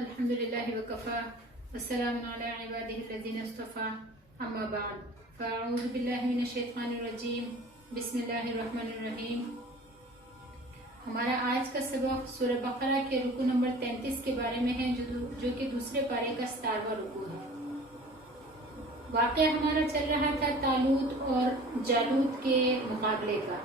الحمدللہ وکفا والسلام علی عبادہ الذین اصطفى اما بعد فاعوذ باللہ من الشیطان الرجیم بسم اللہ الرحمن الرحیم۔ ہمارا آج کا سبق سورہ بقرہ کے رکوع نمبر 33 کے بارے میں ہے جو کہ دوسرے پارے کا 17واں رکوع ہے۔ واقعہ ہمارا چل رہا تھا طالوت اور جالوت کے مقابلے کا۔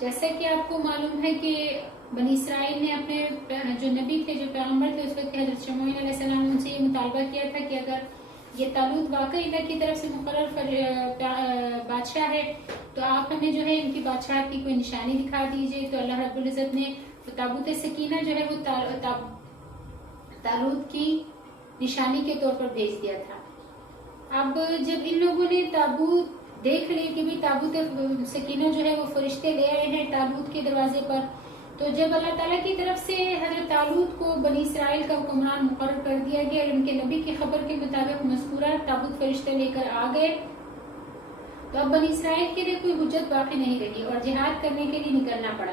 جیسا کہ آپ کو معلوم ہے کہ بنی اسرائیل نے اپنے جو نبی تھے، جو پیغمبر تھے، اس وقت حضرت شموئیل علیہ السلام نے ان سے یہ مطالبہ کیا تھا کہ اگر یہ طالوت واقعی اللہ کی طرف سے مقرر بادشاہ ہے تو آپ ہمیں جو ہے ان کی بادشاہ کی کوئی نشانی دکھا دیجئے۔ تو اللہ رب العزت نے تابوت سکینہ جو ہے وہ طالوت کی نشانی کے طور پر بھیج دیا تھا۔ اب جب ان لوگوں نے تابوت دیکھ لی کہ بھی تابوت سکینہ جو ہے وہ فرشتے لے آئے ہیں طالوت کے دروازے پر، تو جب اللہ تعالیٰ کی طرف سے حضرت طالوت کو بنی اسرائیل کا حکمران مقرر کر دیا گیا اور ان کے نبی کی خبر کے مطابق مذکورہ تابوت فرشتے لے کر آ گئے، تو اب بنی اسرائیل کے لیے کوئی حجت باقی نہیں رہی اور جہاد کرنے کے لیے نکلنا پڑا۔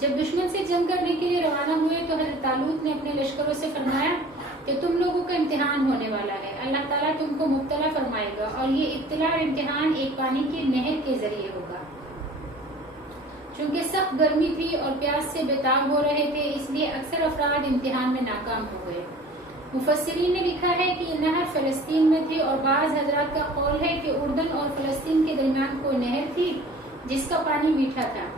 جب دشمن سے جنگ کرنے کے لیے روانہ ہوئے تو حضرت طالوت نے اپنے لشکروں سے فرمایا کہ تم لوگوں کا امتحان ہونے والا ہے، اللہ تعالیٰ تم کو مبتلا فرمائے گا اور یہ ابتلا اور امتحان ایک پانی کی نہر کے ذریعے ہوگا۔ چونکہ سخت گرمی تھی اور پیاس سے بےتاب ہو رہے تھے، اس لیے اکثر افراد امتحان میں ناکام ہو گئے۔ مفسرین نے لکھا ہے کہ یہ نہر فلسطین میں تھی اور بعض حضرات کا قول ہے کہ اردن اور فلسطین کے درمیان کوئی نہر تھی جس کا پانی میٹھا تھا۔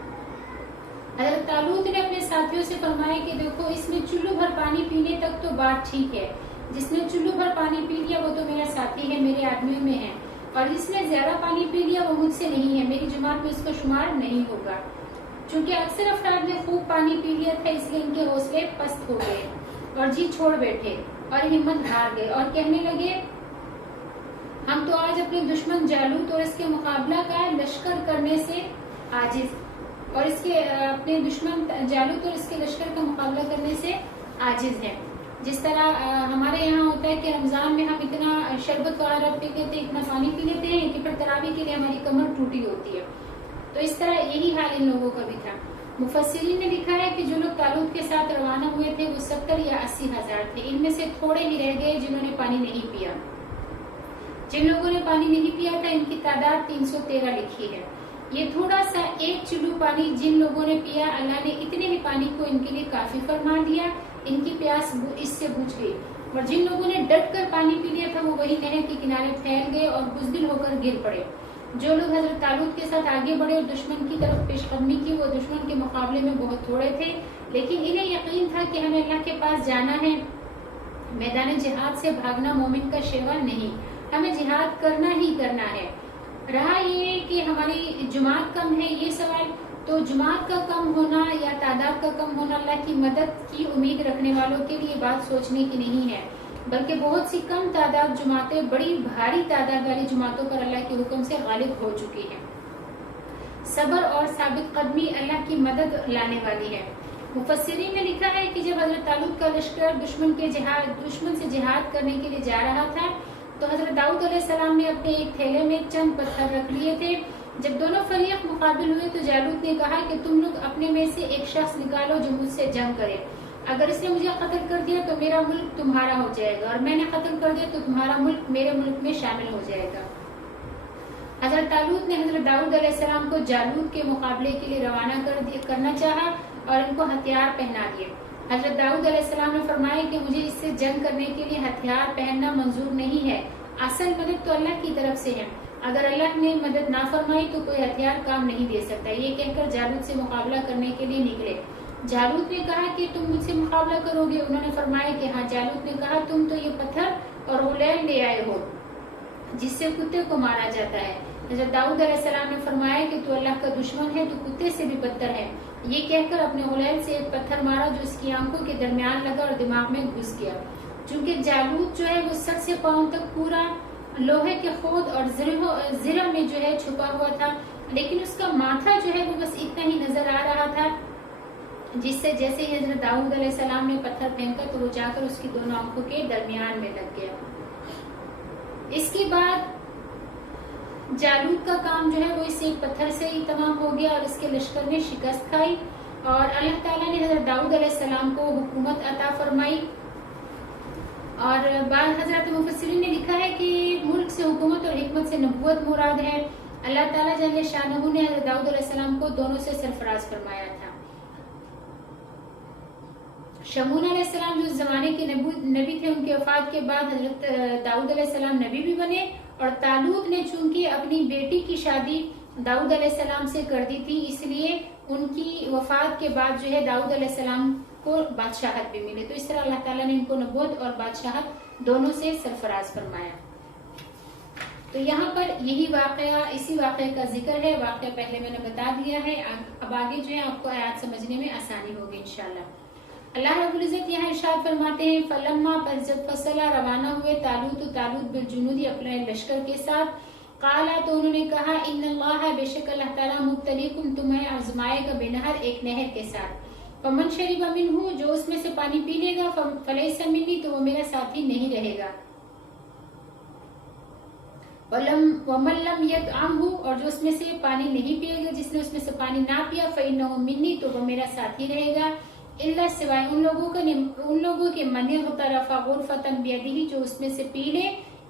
حضرت طالوت نے اپنے ساتھیوں سے فرمایا کہ دیکھو، اس میں چلو بھر پانی پینے تک تو بات ٹھیک ہے، جس نے چلو بھر پانی پی لیا وہ تو میرا ساتھی ہے، میرے آدمیوں میں ہے، اور جس نے زیادہ پانی پی لیا وہ مجھ سے نہیں ہے، میری جماعت میں اس کا شمار نہیں ہوگا۔ چونکہ اکثر افراد نے خوب پانی پی لیا تھا، اس لیے ان کے حوصلے پست ہو گئے اور جی چھوڑ بیٹھے اور ہمت ہار گئے اور کہنے لگے ہم تو آج اپنے دشمن جالوت اور اس کے مقابلہ کا لشکر کرنے سے عاجز اور اس کے اپنے دشمن جالوت اور اس کے لشکر کا مقابلہ کرنے سے عاجز ہیں۔ جس طرح ہمارے یہاں ہوتا ہے کہ رمضان میں ہم اتنا شربت وغیرہ پی لیتے ہیں، اتنا پانی پی لیتے ہیں کہ پھر تراویح کے لیے ہماری کمر ٹوٹی ہوتی ہے، تو اس طرح یہی حال ان لوگوں کا بھی تھا۔ مفسرین نے لکھا ہے کہ جو لوگ طالوت کے ساتھ روانہ ہوئے تھے وہ 70 یا 80 ہزار تھے، ان میں سے تھوڑے ہی رہ گئے جنہوں نے پانی نہیں پیا۔ جن لوگوں نے پانی نہیں پیا تھا ان کی تعداد 313 لکھی ہے۔ یہ تھوڑا سا ایک چلو پانی جن لوگوں نے پیا، اللہ نے اتنے ہی پانی کو ان کے لیے کافی فرما دیا، ان کی پیاس اس سے بجھ گئی، اور جن لوگوں نے ڈٹ کر پانی پی لیا تھا وہ وہی نہر کے کنارے پھیل گئے اور بزدل ہو کر گر پڑے۔ جو لوگ حضرت طالوت کے ساتھ آگے بڑھے اور دشمن کی طرف پیش قدمی کی وہ دشمن کے مقابلے میں بہت تھوڑے تھے، لیکن انہیں یقین تھا کہ ہمیں اللہ کے پاس جانا ہے۔ میدان جہاد سے بھاگنا مومن کا شیوا نہیں، ہمیں جہاد کرنا ہی کرنا ہے۔ رہا یہ کہ ہماری جماعت کم ہے یہ سوال، تو جماعت کا کم ہونا یا تعداد کا کم ہونا اللہ کی مدد کی امید رکھنے والوں کے لیے بات سوچنے کی نہیں ہے، بلکہ بہت سی کم تعداد جماعتیں بڑی بھاری تعداد والی جماعتوں پر اللہ کے حکم سے غالب ہو چکی ہیں۔ صبر اور ثابت قدمی اللہ کی مدد لانے والی ہے۔ مفسرین نے لکھا ہے کہ جب حضرت طالوت کا لشکر دشمن سے جہاد کرنے کے لیے جا رہا تھا تو حضرت داؤد علیہ السلام نے اپنے ایک تھیلے میں چند پتھر رکھ لیے تھے۔ جب دونوں فریق مقابل ہوئے تو جالوت نے کہا کہ تم لوگ اپنے میں سے ایک شخص نکالو جو مجھ سے جنگ کرے، اگر اس نے مجھے قتل کر دیا تو میرا ملک تمہارا ہو جائے گا، اور میں نے قتل کر دیا تو تمہارا ملک میرے ملک میں شامل ہو جائے گا۔ حضرت طالوت نے حضرت داؤد علیہ السلام کو جالوت کے مقابلے کے لیے روانہ کرنا چاہا اور ان کو ہتھیار پہنا دیے۔ حضرت داؤد علیہ السلام نے فرمایا کہ مجھے اس سے جنگ کرنے کے لیے ہتھیار پہننا منظور نہیں ہے، اصل مدد تو اللہ کی طرف سے ہے، اگر اللہ نے مدد نہ فرمائی تو کوئی ہتھیار کام نہیں دے سکتا۔ یہ کہہ کر جالوت سے مقابلہ کرنے کے لیے نکلے۔ جالوت نے کہا کہ تم مجھ سے مقابلہ کرو گے؟ انہوں نے فرمایا کہ ہاں۔ جالوت نے کہا تم تو یہ پتھر اور غلیل لے آئے ہو جس سے کتے کو مارا جاتا ہے۔ حضرت داؤد علیہ السلام نے فرمایا کہ تو اللہ کا دشمن ہے، تو کتے سے بھی بدتر ہے۔ یہ کہہ کر اپنے غلیل سے ایک پتھر مارا جو اس کی آنکھوں کے درمیان لگا اور دماغ میں گھس گیا۔ چونکہ جالوت جو ہے وہ سر سے پاؤں تک پورا لوہے کے خود اور زرہ میں جو ہے چھپا ہوا تھا، لیکن اس کا ماتھا جو ہے وہ بس اتنا ہی نظر آ رہا تھا، جس سے جیسے ہی حضرت داؤد علیہ السلام نے پتھر پھینکا تو وہ جا کر اس کی دونوں آنکھوں کے درمیان میں لگ گیا۔ اس کے بعد جالوت کا کام جو ہے وہ اس ایک پتھر سے ہی تمام ہو گیا اور اس کے لشکر نے شکست کھائی۔ اور اللہ تعالیٰ نے حضرت داؤد علیہ السلام کو حکومت عطا فرمائی. اور بعض حضرات مفسرین نے لکھا ہے کہ ملک سے حکومت اور حکمت سے نبوت مراد ہے. اللہ تعالیٰ جل شانہ نے حضرت داؤد علیہ السلام کو دونوں سے سرفراز فرمایا تھا. شمون علیہ السلام جو اس زمانے کے نبی تھے، ان کی وفات کے بعد حضرت داؤد علیہ السلام نبی بھی بنے. اور طالوت نے چونکہ اپنی بیٹی کی شادی داؤد علیہ السلام سے کر دی تھی، اس لیے ان کی وفات کے بعد جو ہے داؤد علیہ السلام کو بادشاہت بھی ملی. تو اس طرح اللہ تعالیٰ نے ان کو نبوت اور بادشاہت دونوں سے سرفراز فرمایا. تو یہاں پر یہی واقعہ، اسی واقعے کا ذکر ہے. واقعہ پہلے میں نے بتا دیا ہے. اب آگے جو ہے آپ کو آیات سمجھنے میں آسانی ہوگی انشاءاللہ. اللہ رب العزت یہاں ارشاد فرماتے ہیں فلما پر جب فصلہ روانہ ہوئے طالوت بالجنود اپنے لشکر کے ساتھ، قالا تو انہوں نے کہا ان اللہ بے شک اللہ تعالیٰ مبتلیکم تمہیں آزمائے گا بنہر ایک نہر کے ساتھ. فمن شرب منہ جو اس میں سے پانی پی لے گا فلیس منی تو وہ میرا ساتھی نہیں رہے گا. ومن لم یطعمہ اور جو اس میں سے پانی نہیں پیے گا، جس نے اس میں سے پانی نہ پیا فإنہ منی تو وہ میرا ساتھی رہے گا. الا سوائے ان لوگوں کے من اغترف غرفۃ بیدہ جو اس میں سے پی لے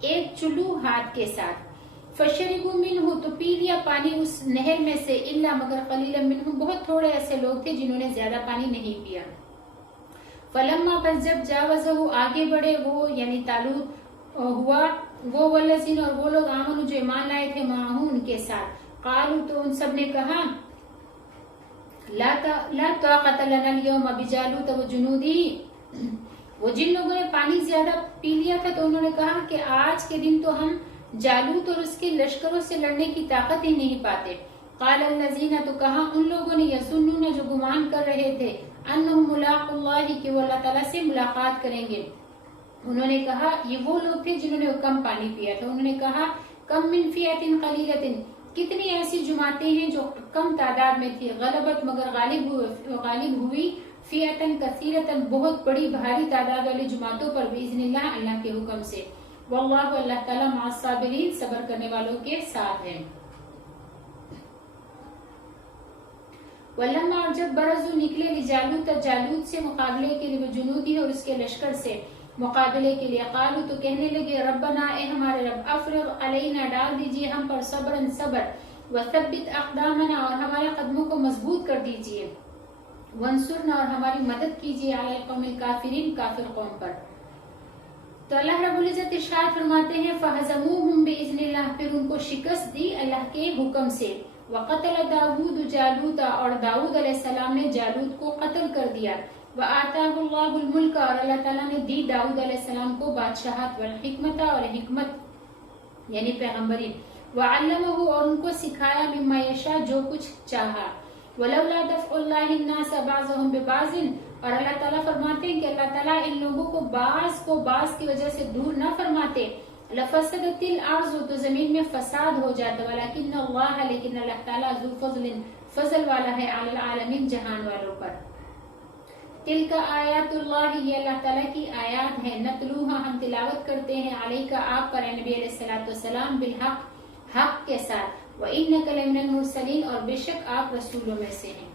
ایک چلو ہاتھ کے ساتھ. فشربوا منہ تو پی لیا پانی اس نہر میں سے، الا مگر قلیلا منہم بہت تھوڑے ایسے لوگ تھے جنہوں نے زیادہ پانی نہیں پیا. فلما پس جب جاوزہ آگے بڑھے وہ یعنی طالوت ہوا وہ والذین اور وہ لوگ آمنوا جو ایمان لائے تھے معہو ان کے ساتھ، قالوا تو ان سب نے کہا لا طاقت لنا اليوم بجالوت وجنودہ. وہ جن لوگوں نے پانی زیادہ پی لیا تھا تو انہوں نے کہا کہ آج کے دن تو ہم جالوت اور اس کے لشکروں سے لڑنے کی طاقت ہی نہیں پاتے. قال الذین تو کہا ان لوگوں نے یظنون جو گمان کر رہے تھے انہم ملاقو اللہ کہ وہ اللہ تعالیٰ سے ملاقات کریں گے. انہوں نے کہا یہ وہ لوگ تھے جنہوں نے کم پانی پیا تھا. انہوں نے کہا کم من فئۃ قلیلۃ کتنی ایسی جماعتیں ہیں جو کم تعداد میں تھی، غلبت مگر غالب ہوئی فئۃ کثیرۃ بہت بڑی بھاری تعداد والی جماعتوں پر باذن اللہ اللہ کے حکم سے. واللہ اللہ تعالیٰ مع الصابرین صبر کرنے والوں کے ساتھ ہے. ولما اور جب برزو نکلے جالوت سے مقابلے کے لیے جنودی اور اس کے لشکر سے مقابلے کے لیے، قالو تو کہنے لگے ربنا اے ہمارے رب افرغ علینا ڈال دیجئے ہم پر صبرن صبر، وثبت اقدامنا اور ہمارے قدموں کو مضبوط کر دیجئے، وانصرنا اور ہماری مدد کیجئے علی القوم الکافرین کافر قوم پر. تو اللہ رب العزت ارشاد فرماتے ہیں فہزموہم باذن اللہ پھر ان کو شکست دی اللہ کے حکم سے. وقتل داود جالوت اور داؤد علیہ السلام نے جالوت کو قتل کر دیا. وآتاہ اللہ الملک اور اللہ تعالیٰ نے دی داؤد علیہ السلام کو بادشاہت والحکمت اور حکمت یعنی پیغمبری. وعلمہ اور ان کو سکھایا مما یشاء جو کچھ چاہا. ولولا دفع اللہ الناس بعضهم ببعض اور اللہ تعالیٰ فرماتے ہیں کہ اللہ تعالیٰ ان لوگوں کو بعض کی وجہ سے دور نہ فرماتے لفسدت الارض تو زمین میں فساد ہو جاتا. ولکن اللہ لیکن اللہ تعالیٰ ذو فضل والا ہے علی العالمین جہان والوں پر. تلک آیات اللہ یہ اللہ تعالیٰ کی آیات ہیں، نتلوہا ہم تلاوت کرتے ہیں علیکا آپ پر نبی علیہ الصلوۃ والسلام بالحق حق کے ساتھ. وَإِنَّكَ لَمِنَ الْمُرْسَلِينَ اور بے شک آپ رسولوں میں سے ہیں.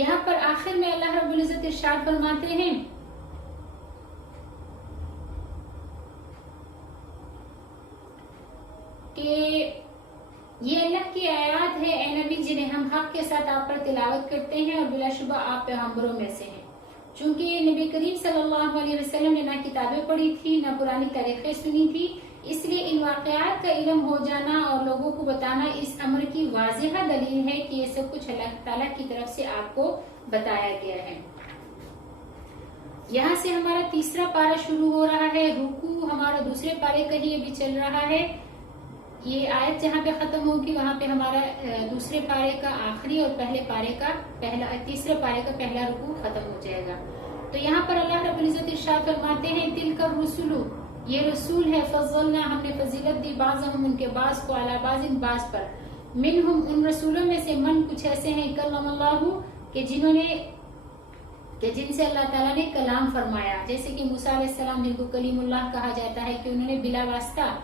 یہاں پر آخر میں اللہ رب العزت ارشاد فرماتے ہیں کہ یہ اللہ کی آیات ہے اے نبی جنہیں ہم حق کے ساتھ آپ پر تلاوت کرتے ہیں اور بلا شبہ آپ پیغمبروں میں سے ہیں. چونکہ نبی کریم صلی اللہ علیہ وسلم نے نہ کتابیں پڑھی تھی نہ پرانی تاریخیں سنی تھی، اس لیے ان واقعات کا علم ہو جانا اور لوگوں کو بتانا اس امر کی واضح دلیل ہے کہ یہ سب کچھ اللہ تعالیٰ کی طرف سے آپ کو بتایا گیا ہے. یہاں سے ہمارا تیسرا پارہ شروع ہو رہا ہے. رکوع ہمارا دوسرے پارے کا ہی ابھی چل رہا ہے. یہ آیت جہاں پہ ختم ہوگی وہاں پہ ہمارا دوسرے پارے کا آخری اور تیسرے پارے کا پہلا رکوع ختم ہو جائے گا. تو یہاں پر اللہ رب العزت ارشاد فرماتے ہیں تلک الرسل یہ رسول ہے فضلنا ہم نے فضیلت دی بعضهم ان کے بعض کو علی بعض بعض پر. منہم ان رسولوں میں سے من کچھ ایسے ہیں کلم اللہ کہ جن سے اللہ تعالیٰ نے کلام فرمایا، جیسے کہ موسیٰ علیہ السلام جن کو کلیم اللہ کہا جاتا ہے کہ انہوں نے بلا واسطہ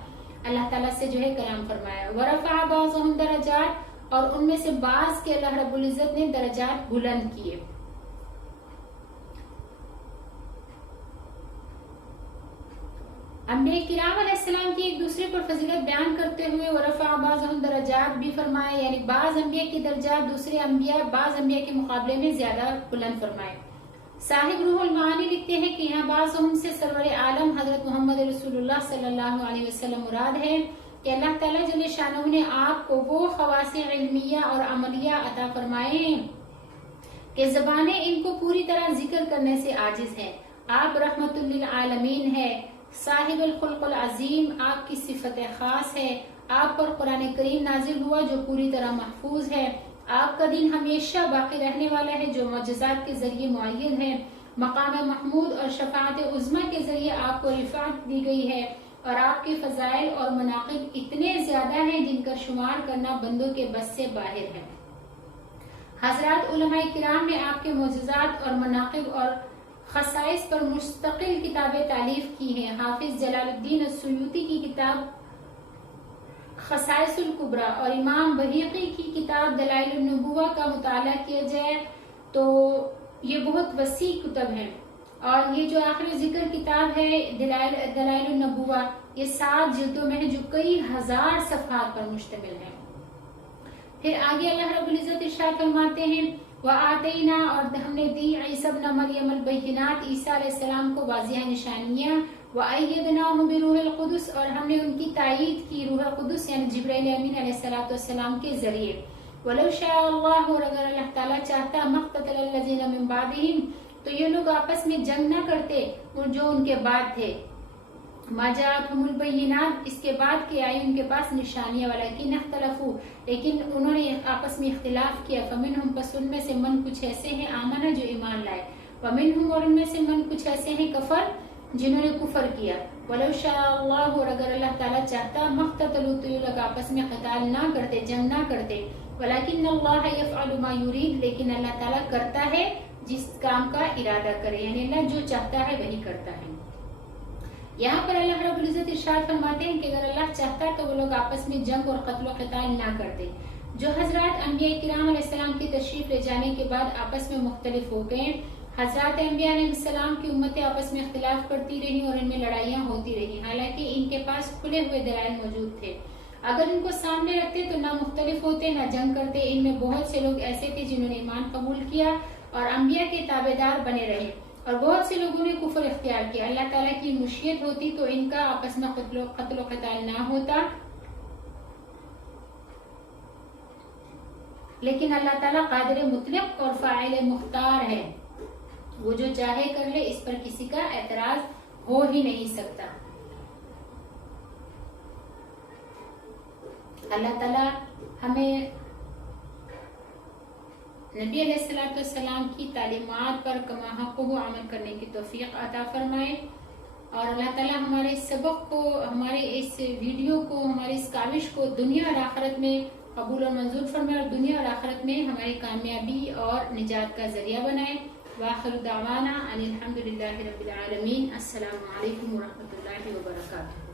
اللہ تعالیٰ سے جو ہے کلام فرمایا. ورفع بعضهم درجات اور ان میں سے بعض کے اللہ رب العزت نے درجات بلند کیے۔ انبیاء کرام علیہ السلام کی ایک دوسرے پر فضیلت بیان کرتے ہوئے ورفع بعضهم درجات بھی فرمائے، یعنی بعض انبیاء کی درجات دوسرے انبیاء بعض انبیاء کے مقابلے میں زیادہ بلند فرمائے۔ صاحب روح المعانی لکھتے ہیں کہ یہاں بعضهم سے سرور عالم حضرت محمد رسول اللہ صلی اللہ علیہ وسلم مراد ہے کہ اللہ تعالیٰ جل شانہ نے آپ کو وہ خواص علمیہ اور عملیہ عطا فرمائے ہیں کہ زبانیں ان کو پوری طرح ذکر کرنے سے عاجز ہیں۔ آپ رحمت للعالمین ہے، صاحب الخلق العظیم آپ کی صفت خاص ہے، آپ پر قرآن کریم نازل ہوا جو پوری طرح محفوظ ہے، آپ کا دین ہمیشہ باقی رہنے والا ہے جو معجزات کے ذریعے معین ہے، مقام محمود اور شفاعت عظمی کے ذریعے آپ کو رفعت دی گئی ہے، اور آپ کے فضائل اور مناقب اتنے زیادہ ہیں جن کا شمار کرنا بندوں کے بس سے باہر ہے۔ حضرات علماء کرام نے آپ کے معجزات اور مناقب اور خصائص پر مستقل کتابیں تالیف کی ہیں۔ حافظ جلال الدین السیوطی کی کتاب خصائص الکبریٰ اور امام بہیقی کی کتاب دلائل النبوہ کا مطالعہ کیا جائے تو یہ بہت وسیع کتب ہیں، اور یہ جو آخری ذکر کتاب ہے دلائل النبوہ یہ 7 جلدوں میں ہے جو کئی ہزار صفحات پر مشتمل ہے۔ پھر آگے اللہ رب العزت ارشاد فرماتے ہیں وَآتَيْنَا اور ہم نے دی عیسیٰ ابن مریم البینات عیسیٰ علیہ السلام کو واضح نشانیاں، وَأَيَّدْنَاهُ بِرُوحِ الْقُدُسِ اور ہم نے ان کی تائید کی روح قدس یعنی جبرائیل امین علیہ السلام کے ذریعے۔ وَلَوْ شَاءَ اللَّهُ اور اگر اللہ تعالیٰ چاہتا مَقْتَتَلَ الَّذِينَ مِن بَعْدِهِمْ تو یہ لوگ آپس میں جنگ نہ کرتے جو ان کے بعد تھے، ما جاءتهم البینات اس کے بعد کہ آئی ان کے پاس نشانیاں، ولکن اختلفوا لیکن انہوں نے آپس میں اختلاف کیا، فمنہم پس ان میں سے من کچھ ایسے ہیں آمنہ جو ایمان لائے، ومنہم اور ان میں سے من کچھ ایسے ہیں کفر جنہوں نے کفر کیا۔ ولو شاء اللہ اور اگر اللہ تعالیٰ چاہتا مقتتلوا تو یہ لوگ آپس میں قتال نہ کرتے جنگ نہ کرتے، ولکن اللہ یفعل ما یرید لیکن اللہ تعالیٰ کرتا ہے جس کام کا ارادہ کرے، یعنی اللہ جو چاہتا ہے وہی کرتا ہے۔ یہاں پر اللہ رب العزت ارشاد فرماتے ہیں کہ اگر اللہ چاہتا تو وہ لوگ آپس میں جنگ اور قتل و قتال نہ کرتے۔ جو حضرات انبیاء کرام علیہ السلام کی تشریف لے جانے کے بعد آپس میں مختلف ہو گئے، حضرات انبیاء علیہ السلام کی امتیں آپس میں اختلاف کرتی رہی اور ان میں لڑائیاں ہوتی رہی، حالانکہ ان کے پاس کھلے ہوئے دلائل موجود تھے۔ اگر ان کو سامنے رکھتے تو نہ مختلف ہوتے نہ جنگ کرتے۔ ان میں بہت سے لوگ ایسے تھے جنہوں نے ایمان قبول کیا اور انبیاء کے تابعدار بنے رہے، اور بہت سے لوگوں نے کفر اختیار کیا۔ اللہ تعالیٰ کی مشیت ہوتی تو ان کا آپس میں قتل و قتال نہ ہوتا، لیکن اللہ تعالیٰ قادر مطلق اور فاعل مختار ہے، وہ جو چاہے کر لے، اس پر کسی کا اعتراض ہو ہی نہیں سکتا۔ اللہ تعالیٰ ہمیں نبی علیہ السلام کی تعلیمات پر کما حق عمل کرنے کی توفیق عطا فرمائے، اور اللہ تعالیٰ ہمارے سبق کو، ہمارے اس ویڈیو کو، ہماری اس کاوش کو دنیا اور آخرت میں قبول اور منظور فرمائے، اور دنیا اور آخرت میں ہماری کامیابی اور نجات کا ذریعہ بنائے۔ وآخر دعوانا ان الحمد للہ رب العالمین۔ السلام علیکم ورحمۃ اللہ وبرکاتہ۔